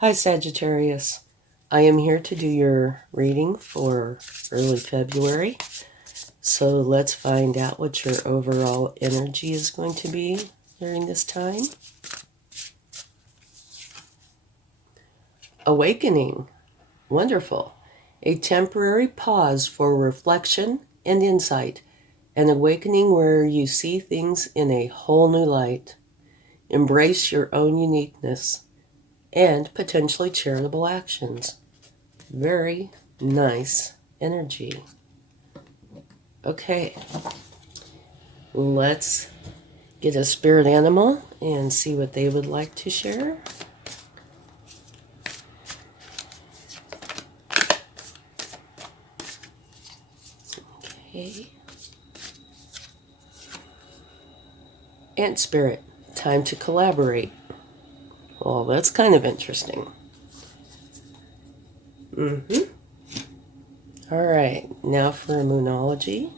Hi Sagittarius, I am here to do your reading for early February. So let's find out what your overall energy is going to be during this time. Awakening, wonderful. A temporary pause for reflection and insight. An awakening where you see things in a whole new light. Embrace your own uniqueness and potentially charitable actions. Very nice energy. Okay, let's get a spirit animal and see what they would like to share. Okay. Ant spirit, time to collaborate. Well, that's kind of interesting. All right, now for a moonology.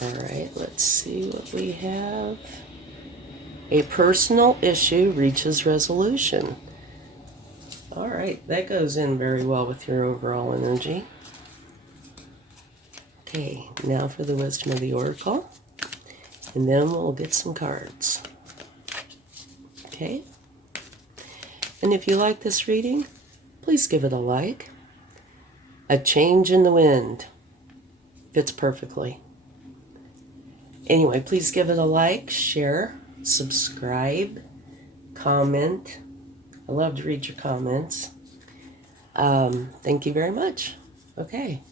All right, let's see what we have. A personal issue reaches resolution. All right, that goes in very well with your overall energy. Okay, now for the wisdom of the oracle, and then we'll get some cards. Okay? And if you like this reading, please give it a like. A change in the wind fits perfectly. Anyway, please give it a like, share, subscribe, comment. I love to read your comments. Thank you very much. Okay.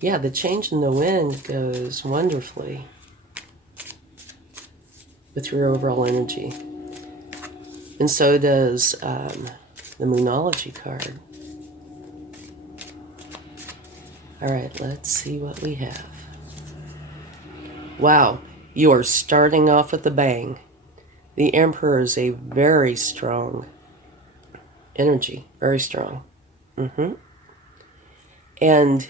Yeah, the change in the wind goes wonderfully with your overall energy. And so does the moonology card. All right, let's see what we have. Wow, you are starting off with a bang. The Emperor is a very strong energy, very strong. And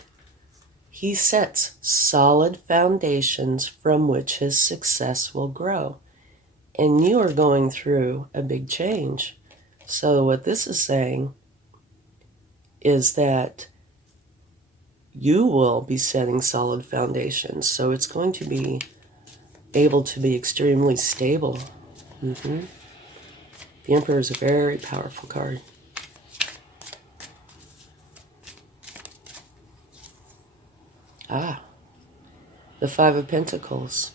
he sets solid foundations from which his success will grow. And you are going through a big change. So what this is saying is that you will be setting solid foundations. So it's going to be able to be extremely stable. The Emperor is a very powerful card. The Five of Pentacles.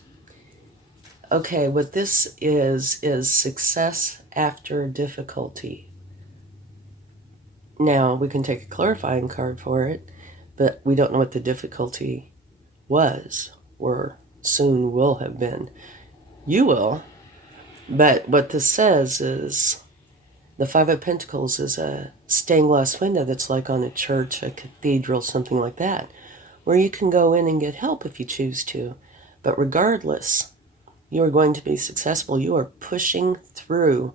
Okay, what this is success after difficulty. Now, we can take a clarifying card for it, but we don't know what the difficulty was or soon will have been. You will, but what this says is the Five of Pentacles is a stained glass window that's like on a church, a cathedral, something like that, where you can go in and get help if you choose to. But regardless, you are going to be successful. You are pushing through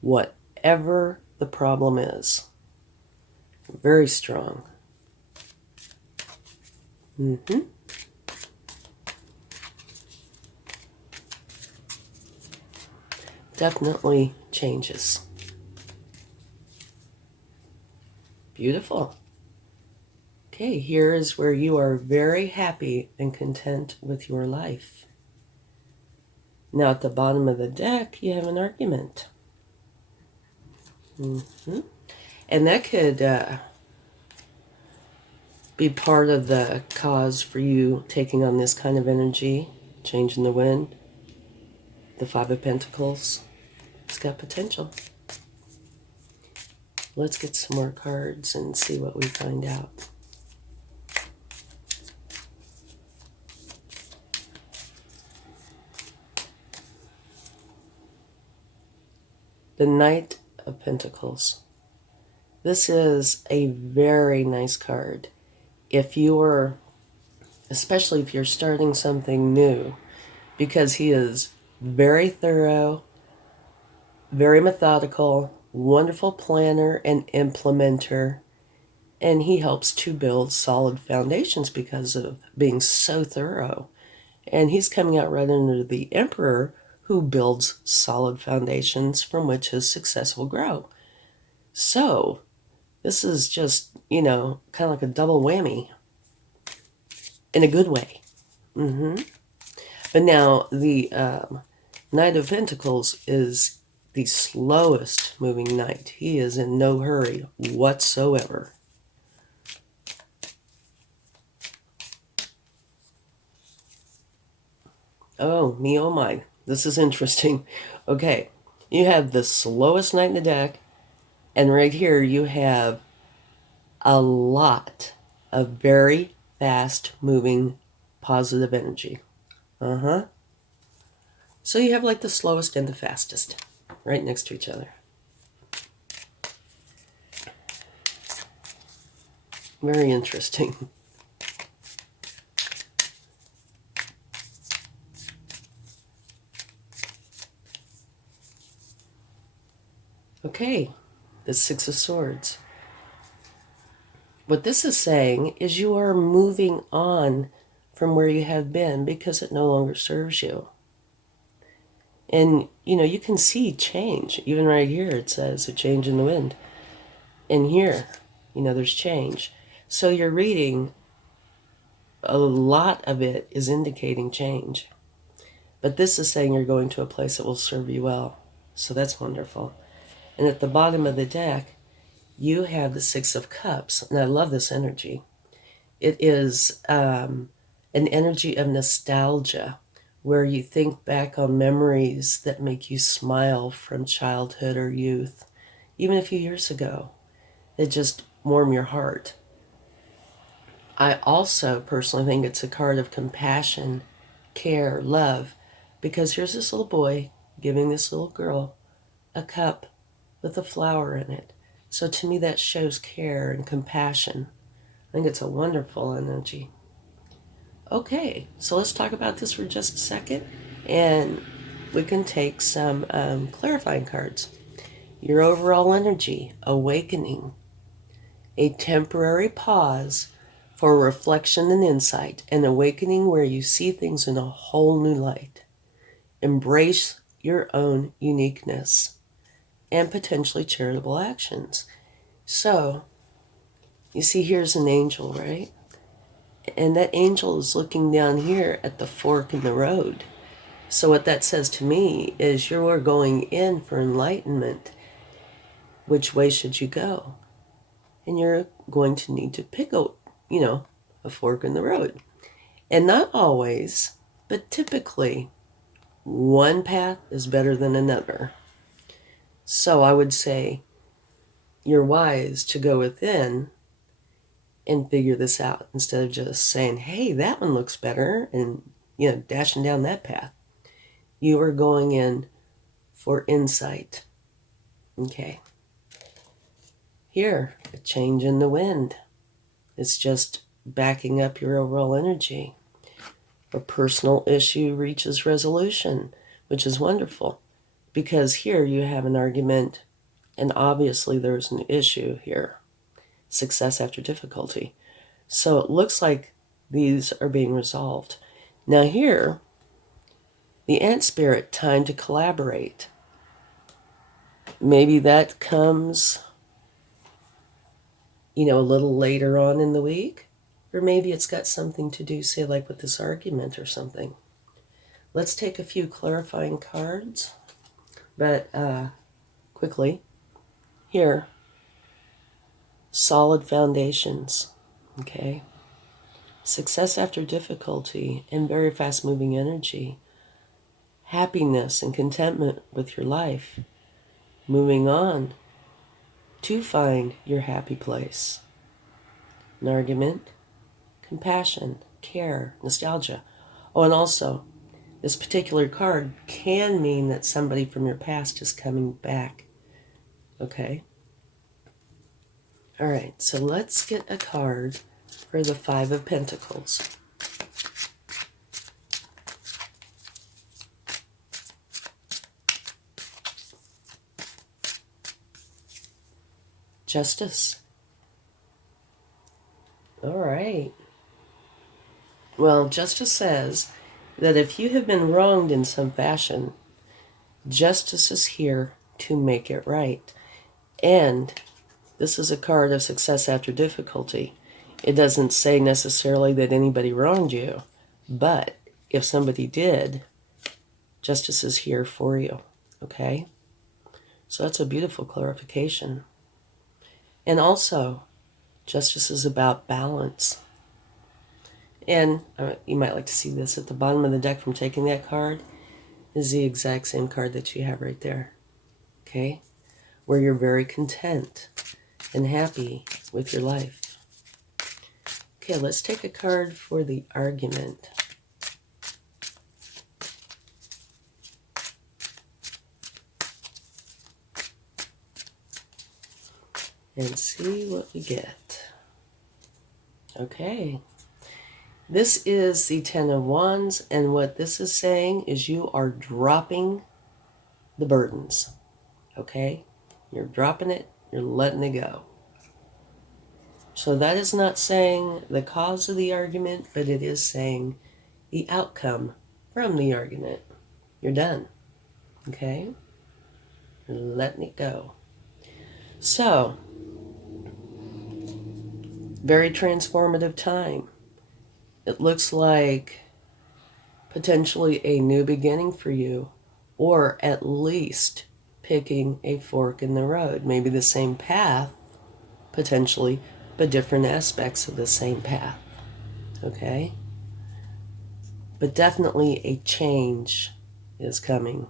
whatever the problem is. Very strong. Definitely changes. Beautiful. Okay, here is where you are very happy and content with your life. Now at the bottom of the deck, you have an argument. And that could be part of the cause for you taking on this kind of energy, change in the wind. The Five of Pentacles. It's got potential. Let's get some more cards and see what we find out. The Knight of Pentacles. This is a very nice card. If you're, especially if you're starting something new, because he is very thorough, very methodical, wonderful planner and implementer, and he helps to build solid foundations because of being so thorough. And he's coming out right under the Emperor, who builds solid foundations from which his success will grow. So, this is just, kind of like a double whammy in a good way. But now, the Knight of Pentacles is the slowest moving knight. He is in no hurry whatsoever. Oh, me, oh my. This is interesting. Okay, you have the slowest knight in the deck, and right here you have a lot of very fast moving positive energy. So you have like the slowest and the fastest right next to each other. Very interesting. Okay, the Six of Swords. What this is saying is you are moving on from where you have been because it no longer serves you. And, you can see change. Even right here, it says a change in the wind. And here, there's change. So you're reading, a lot of it is indicating change. But this is saying you're going to a place that will serve you well. So that's wonderful. And at the bottom of the deck, you have the Six of Cups. And I love this energy. It is an energy of nostalgia, where you think back on memories that make you smile from childhood or youth, even a few years ago, that just warm your heart. I also personally think it's a card of compassion, care, love, because here's this little boy giving this little girl a cup with a flower in it. So to me, that shows care and compassion. I think it's a wonderful energy. Okay, so let's talk about this for just a second, and we can take some clarifying cards. Your overall energy, awakening, a temporary pause for reflection and insight, an awakening where you see things in a whole new light. Embrace your own uniqueness and potentially charitable actions. So, you see, here's an angel, right? And that angel is looking down here at the fork in the road. So what that says to me is you are going in for enlightenment. Which way should you go? And you're going to need to pick a fork in the road. And not always, but typically, one path is better than another. So I would say you're wise to go within and figure this out instead of just saying, hey, that one looks better, and dashing down that path. You are going in for insight. Okay. Here, a change in the wind. It's just backing up your overall energy. A personal issue reaches resolution, which is wonderful, because here you have an argument, and obviously there's an issue here. Success after difficulty. So it looks like these are being resolved. Now here, the ant spirit, time to collaborate. Maybe that comes, a little later on in the week, or maybe it's got something to do, say, like with this argument or something. Let's take a few clarifying cards, but quickly. Here, solid foundations, okay? Success after difficulty and very fast-moving energy. Happiness and contentment with your life. Moving on to find your happy place. An argument, compassion, care, nostalgia. Oh, and also, this particular card can mean that somebody from your past is coming back. Okay? All right, so let's get a card for the Five of Pentacles. Justice. All right. Well, Justice says that if you have been wronged in some fashion, justice is here to make it right. And this is a card of success after difficulty. It doesn't say necessarily that anybody wronged you, but if somebody did, justice is here for you, okay? So that's a beautiful clarification. And also, justice is about balance. And you might like to see this at the bottom of the deck from taking that card is the exact same card that you have right there, okay? Where you're very content and happy with your life. Okay, let's take a card for the argument. And see what we get. Okay. This is the Ten of Wands, and what this is saying is you are dropping the burdens. Okay? You're dropping it, you're letting it go. So that is not saying the cause of the argument, but it is saying the outcome from the argument. You're done. Okay? You're letting it go. So, very transformative time. It looks like potentially a new beginning for you, or at least picking a fork in the road. Maybe the same path, potentially, but different aspects of the same path. Okay? But definitely a change is coming.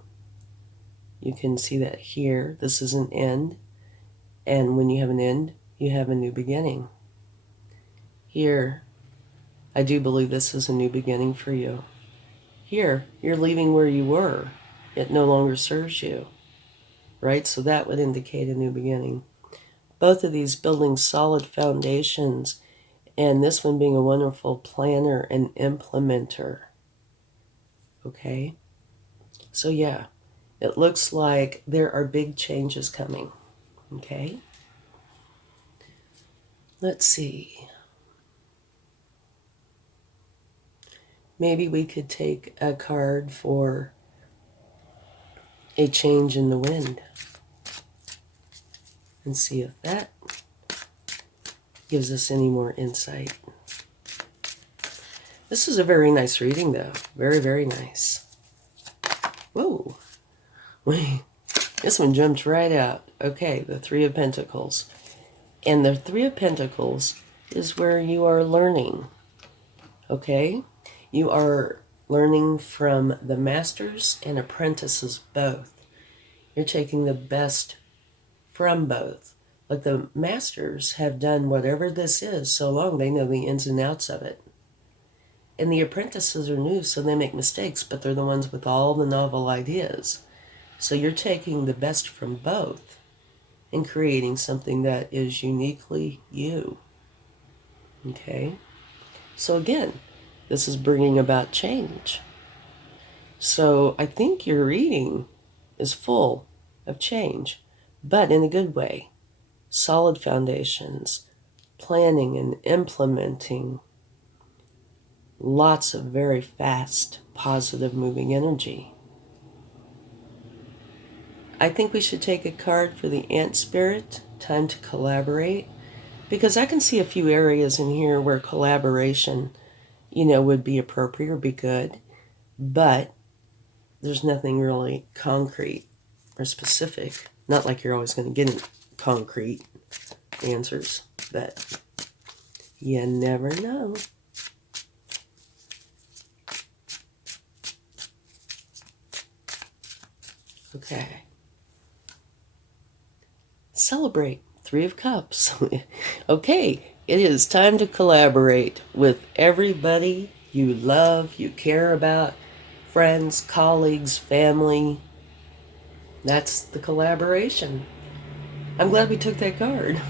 You can see that here. This is an end. And when you have an end, you have a new beginning. Here, I do believe this is a new beginning for you. Here, you're leaving where you were. It no longer serves you. Right? So that would indicate a new beginning. Both of these building solid foundations, and this one being a wonderful planner and implementer. Okay? So yeah, it looks like there are big changes coming. Okay? Let's see. Maybe we could take a card for a change in the wind and see if that gives us any more insight. This is a very nice reading, though. Very, very nice. Whoa. Wait. This one jumped right out. Okay, the Three of Pentacles. And the Three of Pentacles is where you are learning. Okay? You are learning from the masters and apprentices both. You're taking the best from both. Like the masters have done whatever this is so long they know the ins and outs of it. And the apprentices are new, so they make mistakes, but they're the ones with all the novel ideas. So you're taking the best from both and creating something that is uniquely you. Okay? So again, this is bringing about change. So I think your reading is full of change, but in a good way. Solid foundations, planning and implementing, lots of very fast, positive moving energy. I think we should take a card for the Ant Spirit, time to collaborate, because I can see a few areas in here where collaboration, would be appropriate or be good, but there's nothing really concrete or specific. Not like you're always going to get concrete answers, but you never know. Okay. Celebrate. Three of Cups. Okay, it is time to collaborate with everybody you love, you care about, friends, colleagues, family. That's the collaboration. I'm glad we took that card.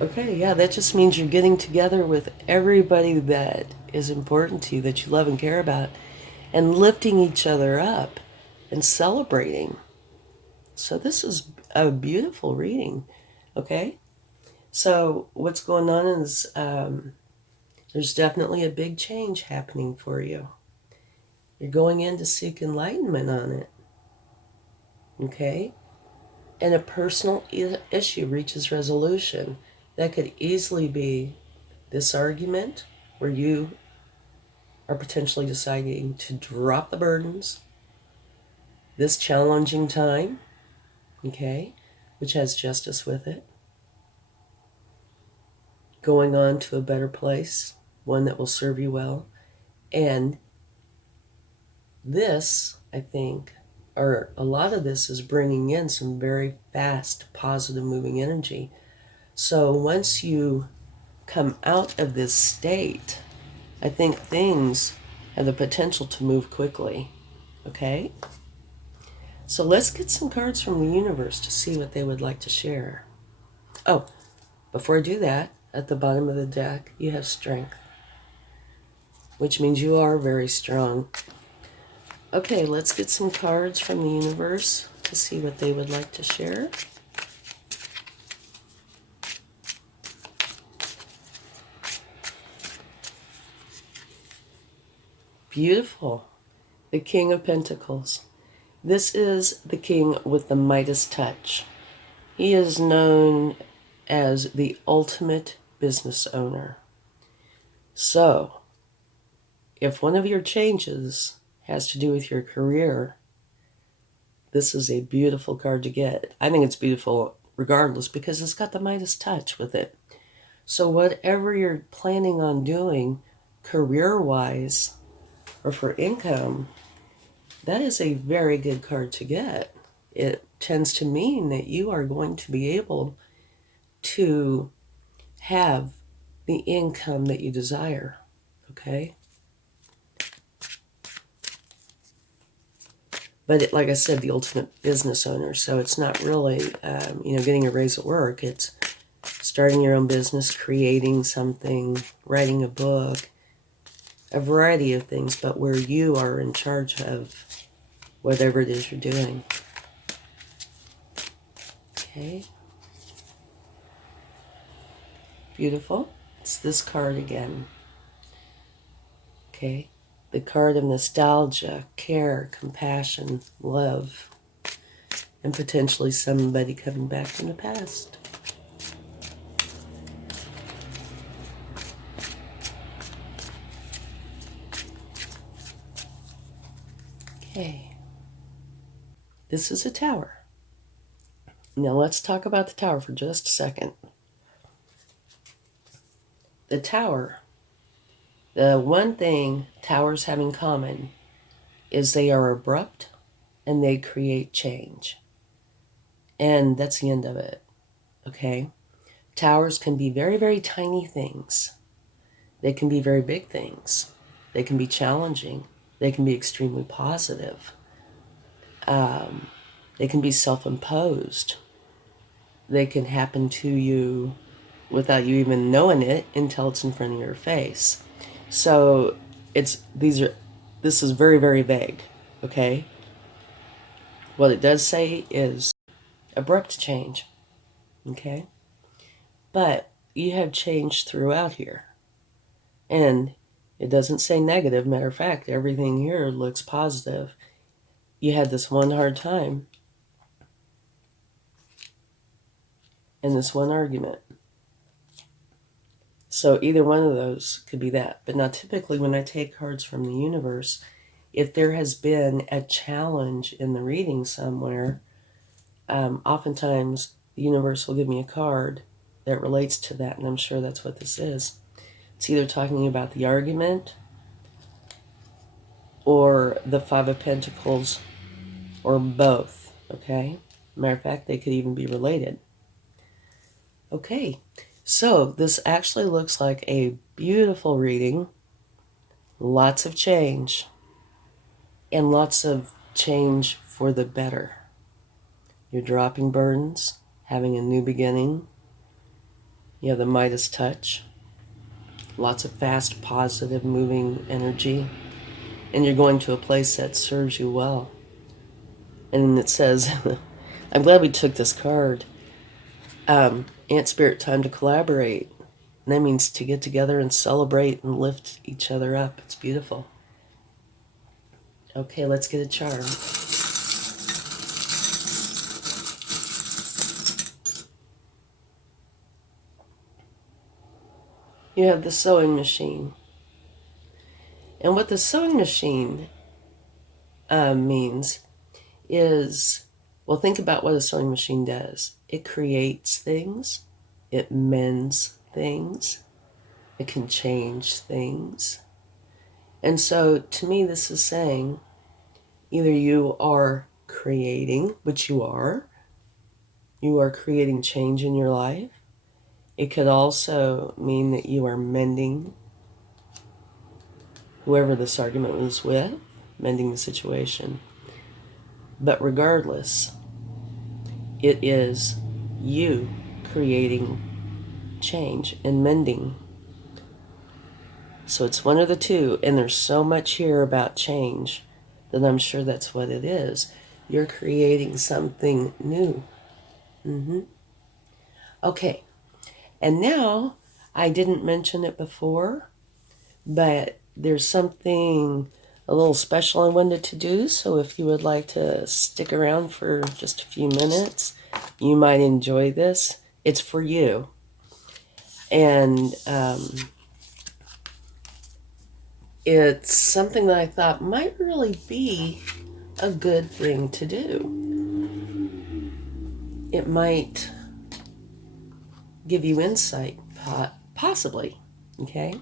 Okay, yeah, that just means you're getting together with everybody that is important to you, that you love and care about, and lifting each other up and celebrating. So this is a beautiful reading, okay? So what's going on is there's definitely a big change happening for you. You're going in to seek enlightenment on it. Okay? And a personal issue reaches resolution. That could easily be this argument where you are potentially deciding to drop the burdens, this challenging time, okay, which has justice with it, going on to a better place, one that will serve you well. And this, I think, or a lot of this is bringing in some very fast, positive moving energy. So once you come out of this state, I think things have the potential to move quickly. Okay? So let's get some cards from the universe to see what they would like to share. Oh, before I do that, at the bottom of the deck, you have strength, which means you are very strong. Okay, let's get some cards from the universe to see what they would like to share. Beautiful. The King of Pentacles. This is the king with the Midas touch. He is known as the ultimate business owner. So, if one of your changes has to do with your career, this is a beautiful card to get. I think it's beautiful regardless because it's got the Midas touch with it. So whatever you're planning on doing career-wise or for income, that is a very good card to get. It tends to mean that you are going to be able to have the income that you desire, okay? But like I said, the ultimate business owner, so it's not really, getting a raise at work. It's starting your own business, creating something, writing a book, a variety of things, but where you are in charge of whatever it is you're doing. Okay. Beautiful. It's this card again. Okay. The card of nostalgia, care, compassion, love, and potentially somebody coming back from the past. Okay. This is a tower. Now let's talk about the tower for just a second. The tower, the one thing towers have in common is they are abrupt and they create change. And that's the end of it, okay? Towers can be very, very tiny things. They can be very big things. They can be challenging. They can be extremely positive. They can be self-imposed. They can happen to you without you even knowing it until it's in front of your face. So this is very, very vague, okay? What it does say is abrupt change, okay? But you have change throughout here. And it doesn't say negative. Matter of fact, everything here looks positive. You had this one hard time and this one argument. So either one of those could be that. But now typically when I take cards from the universe, if there has been a challenge in the reading somewhere, oftentimes the universe will give me a card that relates to that, and I'm sure that's what this is. It's either talking about the argument or the Five of Pentacles or both, okay? Matter of fact, they could even be related. Okay, so this actually looks like a beautiful reading. Lots of change. And lots of change for the better. You're dropping burdens, having a new beginning. You have the Midas touch. Lots of fast, positive, moving energy. And you're going to a place that serves you well. And it says, I'm glad we took this card. Ant Spirit, time to collaborate. And that means to get together and celebrate and lift each other up. It's beautiful. Okay, let's get a charm. You have the sewing machine. And what the sewing machine means is, well, think about what a sewing machine does. It creates things, it mends things, it can change things. And so to me, this is saying either you are creating, which you are creating change in your life. It could also mean that you are mending whoever this argument was with, mending the situation. But regardless, it is you creating change and mending. So it's one of the two, and there's so much here about change that I'm sure that's what it is. You're creating something new. Okay, and now, I didn't mention it before, but there's something a little special I wanted to do, so if you would like to stick around for just a few minutes, you might enjoy this. It's for you. And it's something that I thought might really be a good thing to do. It might give you insight, possibly. Okay?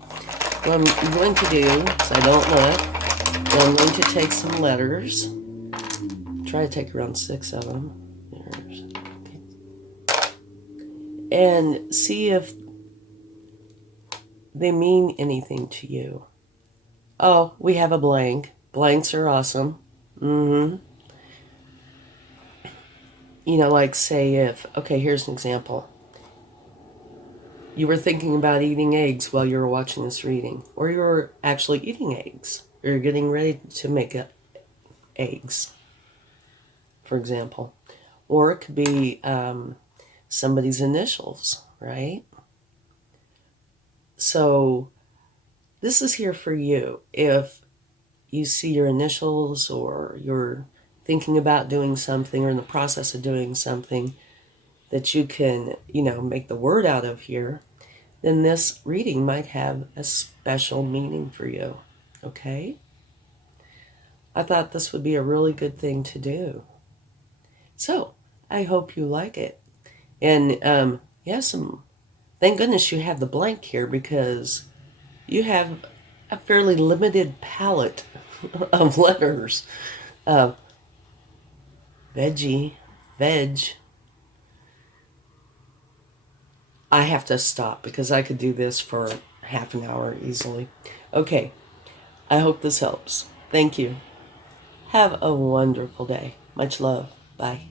What I'm going to do, because I don't look, I'm going to take some letters. Try to take around 6 of them. And see if they mean anything to you. Oh, we have a blank. Blanks are awesome. Like say if, okay, here's an example. You were thinking about eating eggs while you were watching this reading, or you were actually eating eggs, or you're getting ready to make eggs, for example. Or it could be somebody's initials, right? So this is here for you. If you see your initials, or you're thinking about doing something, or in the process of doing something that you can, make the word out of here, then this reading might have a special meaning for you. Okay? I thought this would be a really good thing to do. So, I hope you like it. And thank goodness you have the blank here, because you have a fairly limited palette of letters. Veggie, veg. I have to stop because I could do this for half an hour easily. Okay, I hope this helps. Thank you. Have a wonderful day. Much love. Bye.